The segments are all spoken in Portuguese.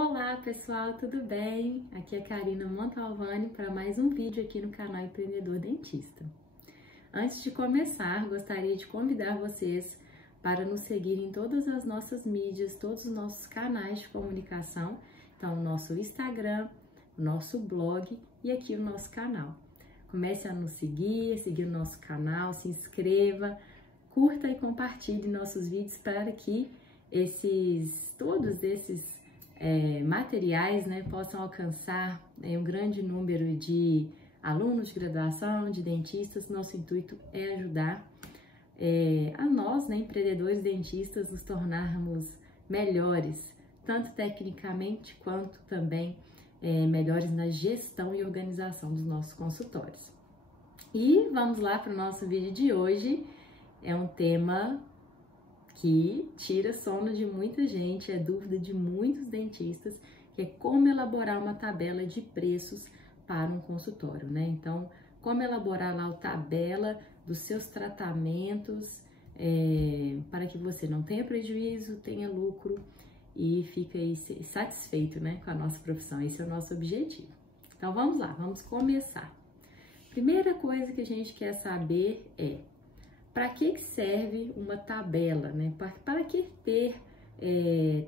Olá pessoal, tudo bem? Aqui é Karina Montalvani para mais um vídeo aqui no canal Empreendedor Dentista. Antes de começar, gostaria de convidar vocês para nos seguir em todas as nossas mídias, todos os nossos canais de comunicação, então o nosso Instagram, o nosso blog e aqui o nosso canal. Comece a nos seguir o nosso canal, se inscreva, curta e compartilhe nossos vídeos para que todos esses materiais, possam alcançar um grande número de alunos de graduação, de dentistas. Nosso intuito é ajudar a nós, empreendedores dentistas, nos tornarmos melhores, tanto tecnicamente quanto também melhores na gestão e organização dos nossos consultórios. E vamos lá para o nosso vídeo de hoje. É um tema que tira sono de muita gente, é dúvida de muitos dentistas, que é como elaborar uma tabela de preços para um consultório, Então, como elaborar lá a tabela dos seus tratamentos para que você não tenha prejuízo, tenha lucro e fique aí satisfeito, com a nossa profissão. Esse é o nosso objetivo. Então, vamos lá, vamos começar. Primeira coisa que a gente quer saber é: para que serve uma tabela, Para que ter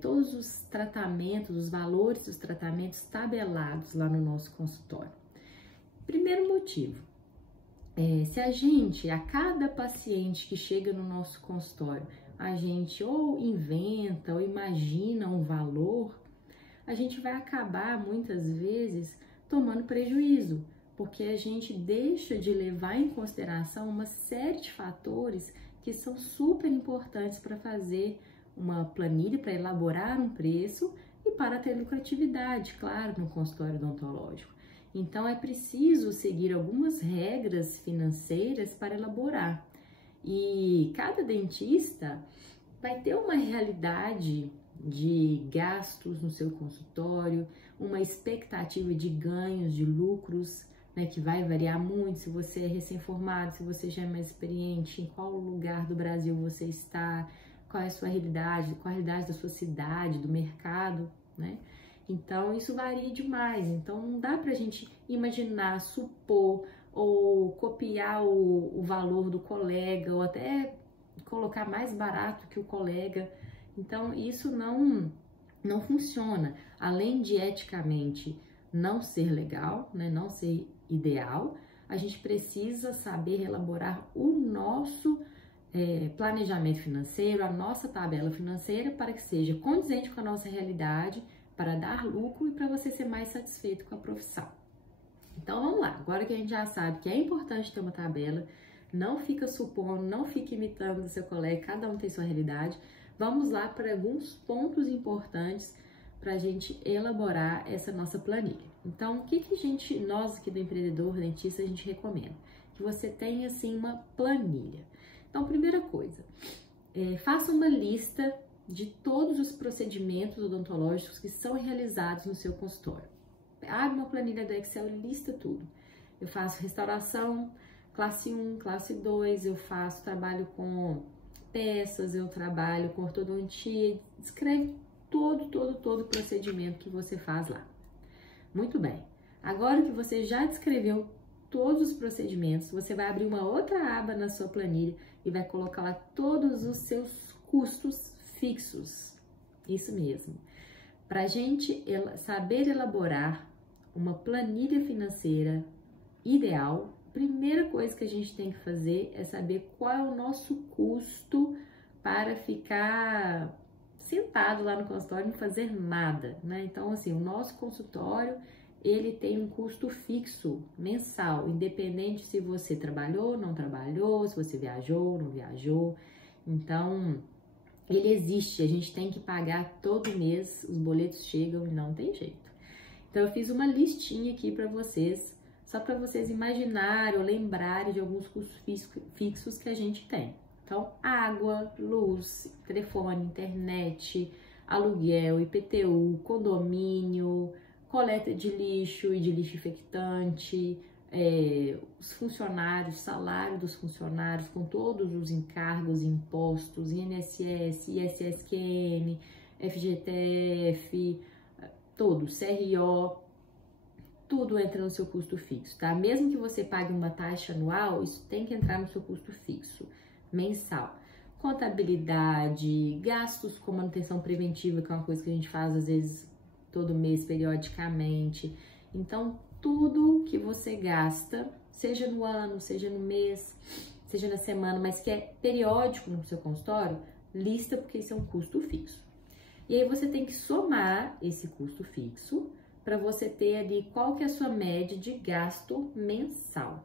todos os tratamentos, os valores dos tratamentos tabelados lá no nosso consultório? Primeiro motivo, se a cada paciente que chega no nosso consultório, a gente ou inventa ou imagina um valor, a gente vai acabar muitas vezes tomando prejuízo, porque a gente deixa de levar em consideração uma série de fatores que são super importantes para fazer uma planilha, para elaborar um preço e para ter lucratividade, claro, no consultório odontológico. Então, é preciso seguir algumas regras financeiras para elaborar. E cada dentista vai ter uma realidade de gastos no seu consultório, uma expectativa de ganhos, de lucros, que vai variar muito se você é recém-formado, se você já é mais experiente, em qual lugar do Brasil você está, qual é a sua realidade, qual a realidade da sua cidade, do mercado, Então, isso varia demais. Então, não dá pra gente imaginar, supor ou copiar o valor do colega ou até colocar mais barato que o colega. Então, isso não funciona. Além de eticamente não ser legal, não ser ideal, a gente precisa saber elaborar o nosso planejamento financeiro, a nossa tabela financeira, para que seja condizente com a nossa realidade, para dar lucro e para você ser mais satisfeito com a profissão. Então vamos lá, agora que a gente já sabe que é importante ter uma tabela, não fica supondo, não fica imitando o seu colega, cada um tem sua realidade. Vamos lá para alguns pontos importantes para a gente elaborar essa nossa planilha. Então, o que nós aqui do Empreendedor Dentista, a gente recomenda? Que você tenha, assim, uma planilha. Então, primeira coisa, faça uma lista de todos os procedimentos odontológicos que são realizados no seu consultório. Abre uma planilha do Excel e lista tudo. Eu faço restauração, classe 1, classe 2, eu trabalho com peças, eu trabalho com ortodontia, escreve todo o procedimento que você faz lá. Muito bem. Agora que você já descreveu todos os procedimentos, você vai abrir uma outra aba na sua planilha e vai colocar lá todos os seus custos fixos. Isso mesmo. Para a gente saber elaborar uma planilha financeira ideal, a primeira coisa que a gente tem que fazer é saber qual é o nosso custo para ficar sentado lá no consultório e não fazer nada, Então, assim, o nosso consultório, ele tem um custo fixo mensal, independente se você trabalhou, não trabalhou, se você viajou, não viajou. Então, ele existe, a gente tem que pagar todo mês, os boletos chegam e não tem jeito. Então, eu fiz uma listinha aqui para vocês, só para vocês imaginarem ou lembrarem de alguns custos fixos que a gente tem. Então, água, luz, telefone, internet, aluguel, IPTU, condomínio, coleta de lixo e de lixo infectante, os funcionários, salário dos funcionários com todos os encargos, impostos, INSS, ISSQN, FGTF, todo, CRO, tudo entra no seu custo fixo, tá? Mesmo que você pague uma taxa anual, isso tem que entrar no seu custo fixo, mensal. Contabilidade, gastos com manutenção preventiva, que é uma coisa que a gente faz às vezes todo mês, periodicamente. Então, tudo que você gasta, seja no ano, seja no mês, seja na semana, mas que é periódico no seu consultório, lista, porque isso é um custo fixo. E aí você tem que somar esse custo fixo para você ter ali qual que é a sua média de gasto mensal.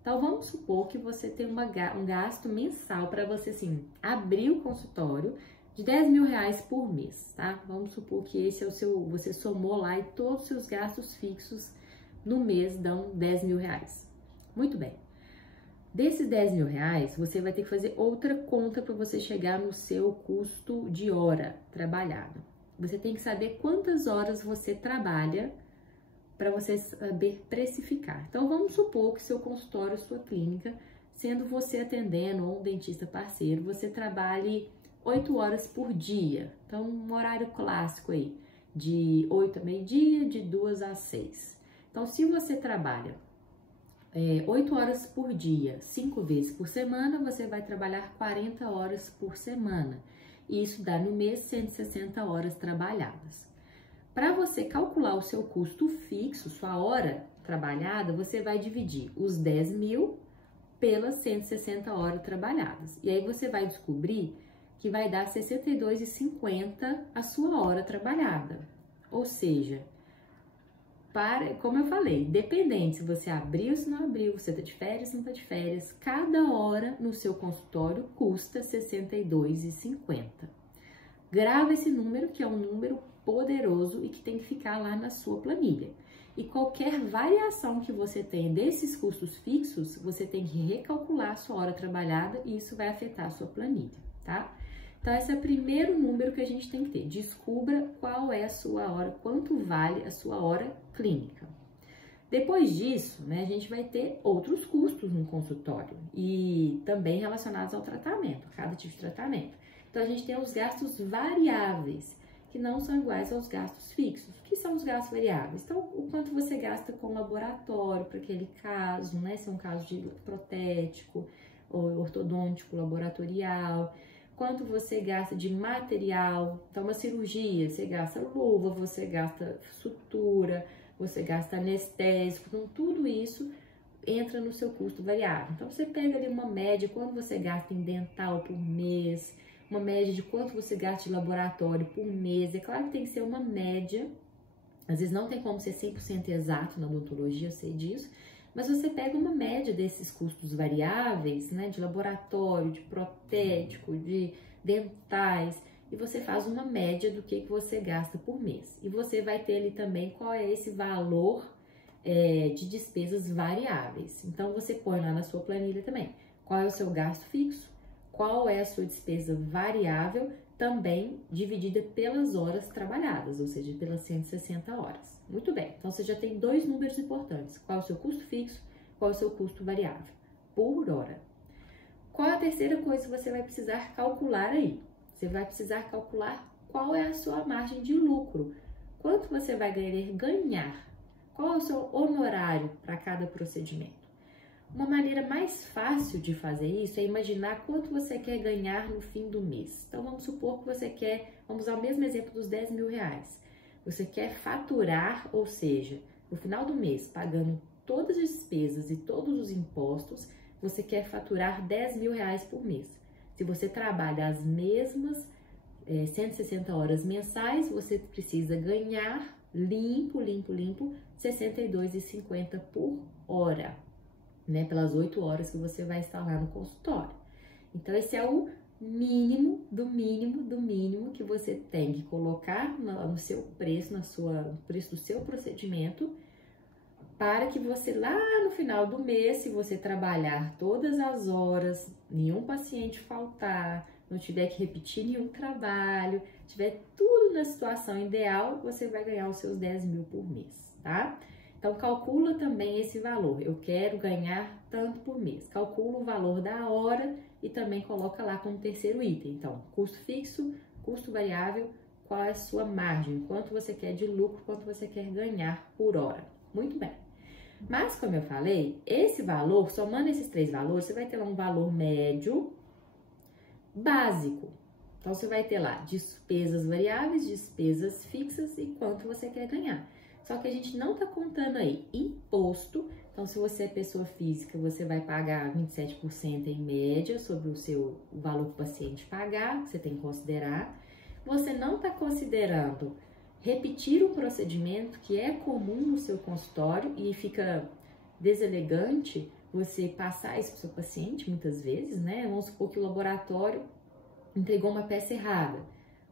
Então, vamos supor que você tem um gasto mensal para você, assim, abrir o consultório de R$10.000 por mês, tá? Vamos supor que esse é o seu, você somou lá e todos os seus gastos fixos no mês dão R$10.000. Muito bem. Desses R$10.000, você vai ter que fazer outra conta para você chegar no seu custo de hora trabalhada. Você tem que saber quantas horas você trabalha para você saber precificar. Então, vamos supor que seu consultório, sua clínica, sendo você atendendo ou um dentista parceiro, você trabalhe 8 horas por dia. Então, um horário clássico aí, de 8 a meio-dia, de 2 às 6. Então, se você trabalha 8 horas por dia, 5 vezes por semana, você vai trabalhar 40 horas por semana. Isso dá no mês 160 horas trabalhadas. Para você calcular o seu custo fixo, sua hora trabalhada, você vai dividir os 10.000 pelas 160 horas trabalhadas. E aí você vai descobrir que vai dar R$ 62,50 a sua hora trabalhada. Ou seja, como eu falei, dependente se você abriu ou se não abriu, você está de férias ou não está de férias, cada hora no seu consultório custa R$ 62,50. Grava esse número, que é um número poderoso e que tem que ficar lá na sua planilha. E qualquer variação que você tem desses custos fixos, você tem que recalcular a sua hora trabalhada e isso vai afetar a sua planilha, tá? Então, esse é o primeiro número que a gente tem que ter. Descubra qual é a sua hora, quanto vale a sua hora clínica. Depois disso, né, a gente vai ter outros custos no consultório e também relacionados ao tratamento, cada tipo de tratamento. Então, a gente tem os gastos variáveis, que não são iguais aos gastos fixos. O que são os gastos variáveis? Então, o quanto você gasta com laboratório para aquele caso, né? Se é um caso de protético, ou ortodôntico, laboratorial. Quanto você gasta de material. Então, uma cirurgia, você gasta luva, você gasta sutura, você gasta anestésico. Então, tudo isso entra no seu custo variável. Então, você pega ali uma média, quanto você gasta em dental por mês, uma média de quanto você gasta de laboratório por mês. É claro que tem que ser uma média, às vezes não tem como ser 100% exato na odontologia, eu sei disso, mas você pega uma média desses custos variáveis, né, de laboratório, de protético, de dentais, e você faz uma média do que você gasta por mês. E você vai ter ali também qual é esse valor de despesas variáveis. Então, você põe lá na sua planilha também qual é o seu gasto fixo, qual é a sua despesa variável, também dividida pelas horas trabalhadas, ou seja, pelas 160 horas. Muito bem, então você já tem dois números importantes. Qual é o seu custo fixo, qual é o seu custo variável, por hora. Qual é a terceira coisa que você vai precisar calcular aí? Você vai precisar calcular qual é a sua margem de lucro, quanto você vai querer ganhar, qual é o seu honorário para cada procedimento. Uma maneira mais fácil de fazer isso é imaginar quanto você quer ganhar no fim do mês. Então, vamos supor que você quer, vamos usar o mesmo exemplo dos R$10.000. Você quer faturar, ou seja, no final do mês, pagando todas as despesas e todos os impostos, você quer faturar R$10.000 por mês. Se você trabalha as mesmas 160 horas mensais, você precisa ganhar limpo, R$ 62,50 por hora. Né, pelas 8 horas que você vai estar lá no consultório. Então, esse é o mínimo do mínimo do mínimo que você tem que colocar no seu preço, no preço do seu procedimento, para que você lá no final do mês, se você trabalhar todas as horas, nenhum paciente faltar, não tiver que repetir nenhum trabalho, tiver tudo na situação ideal, você vai ganhar os seus 10.000 por mês, tá? Então, calcula também esse valor. Eu quero ganhar tanto por mês. Calcula o valor da hora e também coloca lá como terceiro item. Então, custo fixo, custo variável, qual é a sua margem, quanto você quer de lucro, quanto você quer ganhar por hora. Muito bem. Mas, como eu falei, esse valor, somando esses 3 valores, você vai ter lá um valor médio básico. Então, você vai ter lá despesas variáveis, despesas fixas e quanto você quer ganhar. Só que a gente não tá contando aí imposto. Então, se você é pessoa física, você vai pagar 27% em média sobre o valor que o paciente pagar, que você tem que considerar. Você não está considerando repetir um procedimento que é comum no seu consultório e fica deselegante você passar isso para o seu paciente muitas vezes, né? Vamos supor que o laboratório entregou uma peça errada.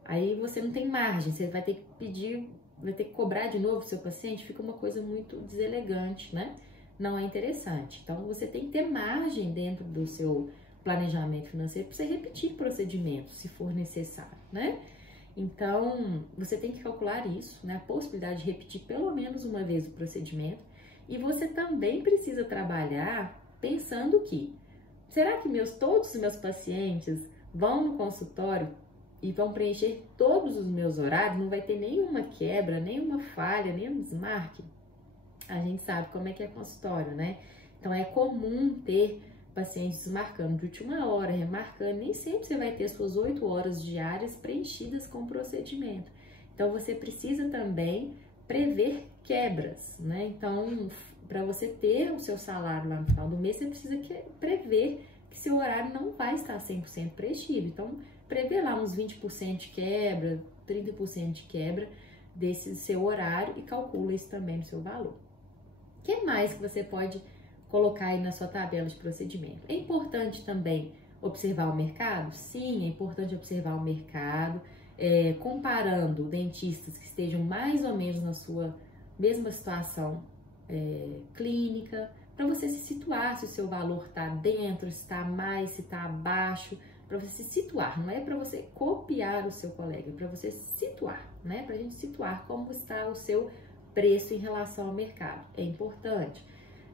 Aí você não tem margem, você vai ter que pedir, vai ter que cobrar de novo o seu paciente, fica uma coisa muito deselegante, né? Não é interessante. Então, você tem que ter margem dentro do seu planejamento financeiro para você repetir procedimentos, se for necessário, né? Então, você tem que calcular isso, né? A possibilidade de repetir pelo menos uma vez o procedimento. E você também precisa trabalhar pensando que, será que todos os meus pacientes vão no consultório e vão preencher todos os meus horários? Não vai ter nenhuma quebra, nenhuma falha, nenhum desmarque? A gente sabe como é que é consultório, né? Então, é comum ter pacientes desmarcando de última hora, remarcando. Nem sempre você vai ter suas 8 horas diárias preenchidas com o procedimento. Então, você precisa também prever quebras, né? Então, para você ter o seu salário lá no final do mês, você precisa prever que seu horário não vai estar 100% preenchido. Então, prever lá uns 20% de quebra, 30% de quebra desse seu horário e calcula isso também no seu valor. O que mais que você pode colocar aí na sua tabela de procedimento? É importante também observar o mercado? Sim, é importante observar o mercado, comparando dentistas que estejam mais ou menos na sua mesma situação clínica, para você se situar se o seu valor está dentro, se está mais, se está abaixo, para você se situar. Não é para você copiar o seu colega, é para você se situar, né? Para a gente situar como está o seu preço em relação ao mercado. É importante.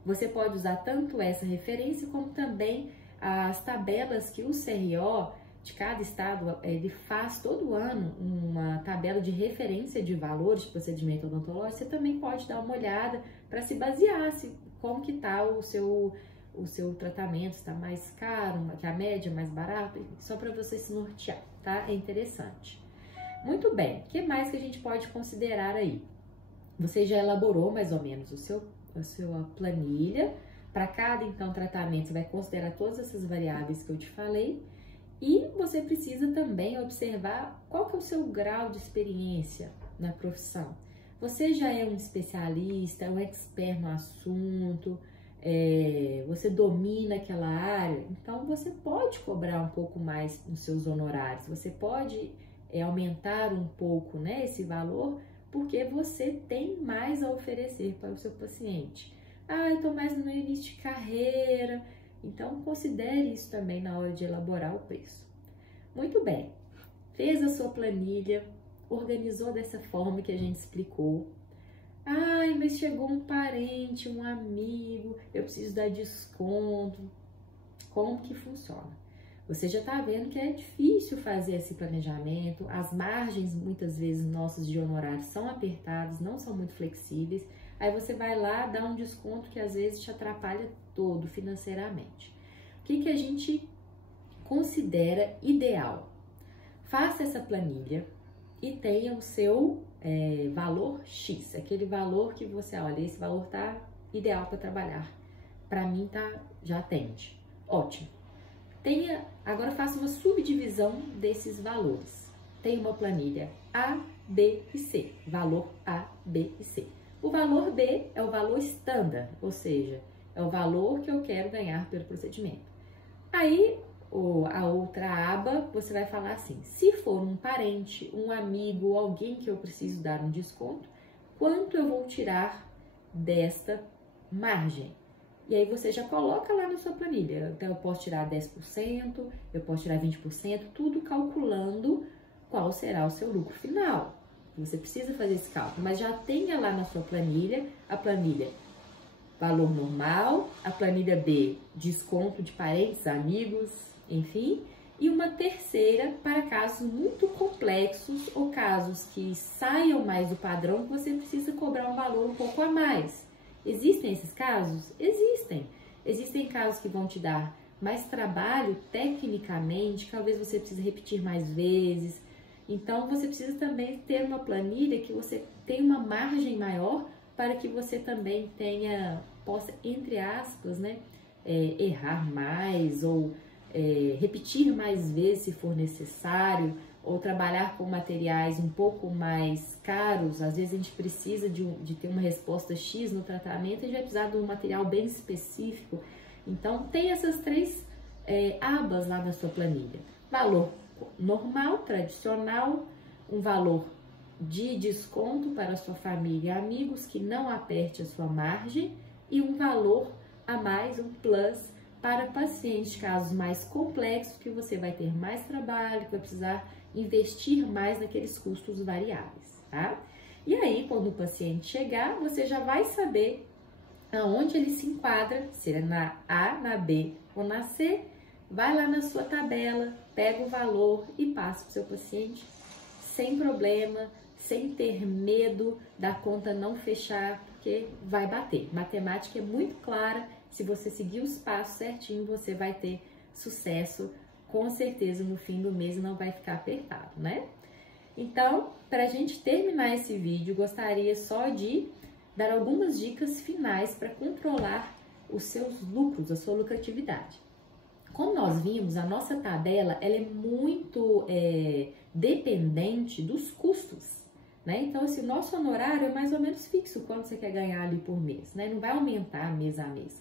Você pode usar tanto essa referência como também as tabelas que o CRO de cada estado, ele faz todo ano uma tabela de referência de valores de procedimento odontológico. Você também pode dar uma olhada para se basear como que está o seu tratamento, está mais caro, que a média é mais barata, só para você se nortear, tá? É interessante. Muito bem, o que mais que a gente pode considerar aí? Você já elaborou mais ou menos a sua planilha. Para cada, então, tratamento, você vai considerar todas essas variáveis que eu te falei. E você precisa também observar qual que é o seu grau de experiência na profissão. Você já é um especialista, um expert no assunto, você domina aquela área, então você pode cobrar um pouco mais nos seus honorários, você pode aumentar um pouco, né, esse valor, porque você tem mais a oferecer para o seu paciente. Ah, eu estou mais no início de carreira, então considere isso também na hora de elaborar o preço. Muito bem, fez a sua planilha, organizou dessa forma que a gente explicou. Ai, mas chegou um parente, um amigo, eu preciso dar desconto. Como que funciona? Você já está vendo que é difícil fazer esse planejamento, as margens muitas vezes nossas de honorários são apertadas, não são muito flexíveis, aí você vai lá dar um desconto que às vezes te atrapalha todo financeiramente. O que a gente considera ideal? Faça essa planilha e tenha o seu valor X, aquele valor que você olha, esse valor tá ideal para trabalhar, para mim já atende, ótimo. Agora faça uma subdivisão desses valores. Tem uma planilha A, B e C. Valor A, B e C. O valor B é o valor standard, ou seja, é o valor que eu quero ganhar pelo procedimento. Aí, a outra aba, você vai falar assim, se for um parente, um amigo, alguém que eu preciso dar um desconto, quanto eu vou tirar desta margem? E aí você já coloca lá na sua planilha. Então, eu posso tirar 10%, eu posso tirar 20%, tudo calculando qual será o seu lucro final. Você precisa fazer esse cálculo, mas já tenha lá na sua planilha, a planilha valor normal, a planilha B, desconto de parentes, amigos, enfim, e uma terceira para casos muito complexos ou casos que saiam mais do padrão, que você precisa cobrar um valor um pouco a mais. Existem esses casos? Existem. Existem casos que vão te dar mais trabalho tecnicamente, talvez você precise repetir mais vezes. Então, você precisa também ter uma planilha que você tenha uma margem maior para que você também possa, entre aspas, né, errar mais ou repetir mais vezes se for necessário, ou trabalhar com materiais um pouco mais caros. Às vezes a gente precisa de ter uma resposta X no tratamento, a gente vai precisar de um material bem específico. Então, tem essas três abas lá na sua planilha. Valor normal, tradicional, um valor de desconto para a sua família e amigos que não aperte a sua margem, e um valor a mais, um plus, para pacientes de casos mais complexos, que você vai ter mais trabalho, que vai precisar investir mais naqueles custos variáveis, tá? E aí, quando o paciente chegar, você já vai saber aonde ele se enquadra, se é na A, na B ou na C. Vai lá na sua tabela, pega o valor e passa para o seu paciente sem problema, sem ter medo da conta não fechar, porque vai bater. Matemática é muito clara, se você seguir os passos certinho, você vai ter sucesso, com certeza, no fim do mês, não vai ficar apertado, né? Então, para a gente terminar esse vídeo, gostaria só de dar algumas dicas finais para controlar os seus lucros, a sua lucratividade. Como nós vimos, a nossa tabela ela é muito dependente dos custos, né? Então, esse nosso honorário é mais ou menos fixo, quanto você quer ganhar ali por mês, né? Não vai aumentar mês a mês,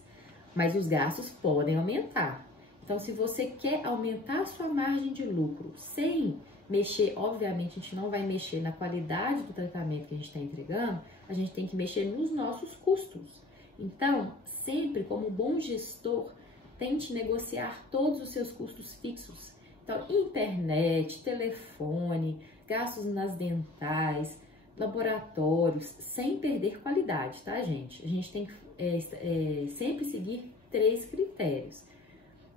mas os gastos podem aumentar. Então, se você quer aumentar a sua margem de lucro sem mexer, obviamente a gente não vai mexer na qualidade do tratamento que a gente está entregando, a gente tem que mexer nos nossos custos. Então, sempre como bom gestor, tente negociar todos os seus custos fixos. Então, internet, telefone, gastos nas dentais, laboratórios, sem perder qualidade, tá, gente? A gente tem que sempre seguir 3 critérios.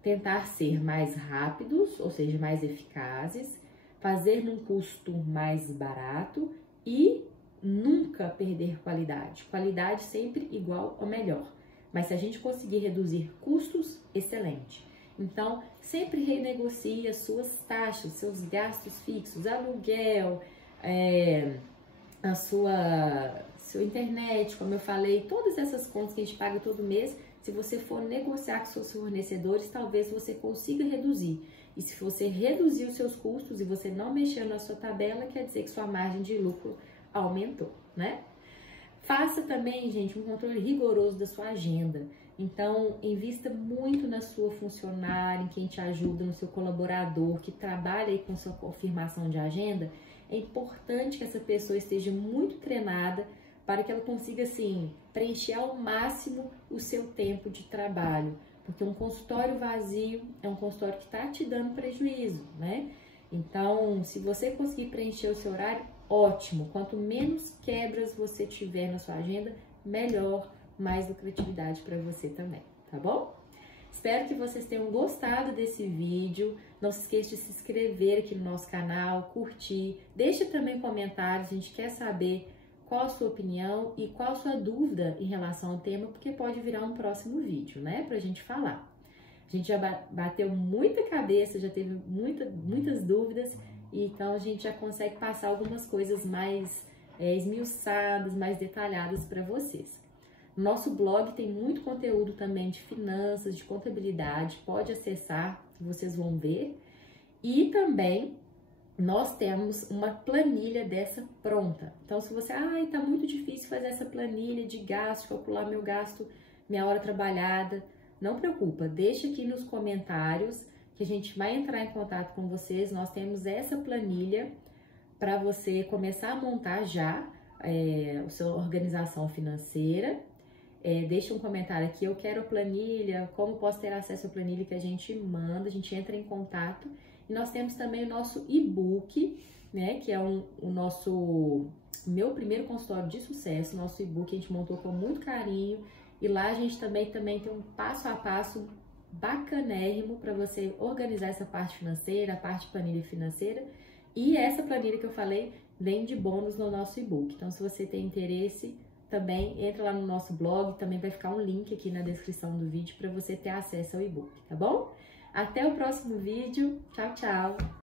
Tentar ser mais rápidos, ou seja, mais eficazes, fazer num custo mais barato e nunca perder qualidade. Qualidade sempre igual ou melhor. Mas se a gente conseguir reduzir custos, excelente. Então, sempre renegocie as suas taxas, seus gastos fixos, aluguel, sua internet, como eu falei, todas essas contas que a gente paga todo mês. Se você for negociar com seus fornecedores, talvez você consiga reduzir. E se você reduzir os seus custos e você não mexer na sua tabela, quer dizer que sua margem de lucro aumentou, né? Faça também, gente, um controle rigoroso da sua agenda. Então, invista muito na sua funcionária, em quem te ajuda, no seu colaborador que trabalha aí com sua confirmação de agenda. É importante que essa pessoa esteja muito treinada para que ela consiga, assim, preencher ao máximo o seu tempo de trabalho. Porque um consultório vazio é um consultório que está te dando prejuízo, né? Então, se você conseguir preencher o seu horário, ótimo. Quanto menos quebras você tiver na sua agenda, melhor, mais lucratividade para você também, tá bom? Espero que vocês tenham gostado desse vídeo. Não se esqueça de se inscrever aqui no nosso canal, curtir. Deixa também comentários, a gente quer saber qual a sua opinião e qual a sua dúvida em relação ao tema, porque pode virar um próximo vídeo, né, pra gente falar. A gente já bateu muita cabeça, já teve muitas dúvidas, então a gente já consegue passar algumas coisas mais esmiuçadas, mais detalhadas para vocês. No nosso blog tem muito conteúdo também de finanças, de contabilidade, pode acessar, vocês vão ver. E também nós temos uma planilha dessa pronta. Então, se você, tá muito difícil fazer essa planilha de gasto, calcular meu gasto, minha hora trabalhada, não preocupa, deixa aqui nos comentários que a gente vai entrar em contato com vocês. Nós temos essa planilha para você começar a montar já a sua organização financeira. Deixa um comentário aqui, eu quero a planilha, como posso ter acesso à planilha que a gente manda, a gente entra em contato. E nós temos também o nosso e-book, né, que é meu primeiro consultório de sucesso, nosso e-book a gente montou com muito carinho. E lá a gente também tem um passo a passo bacanérrimo para você organizar essa parte financeira, a parte planilha financeira. E essa planilha que eu falei vem de bônus no nosso e-book. Então, se você tem interesse, também entra lá no nosso blog, também vai ficar um link aqui na descrição do vídeo para você ter acesso ao e-book, tá bom? Até o próximo vídeo. Tchau, tchau!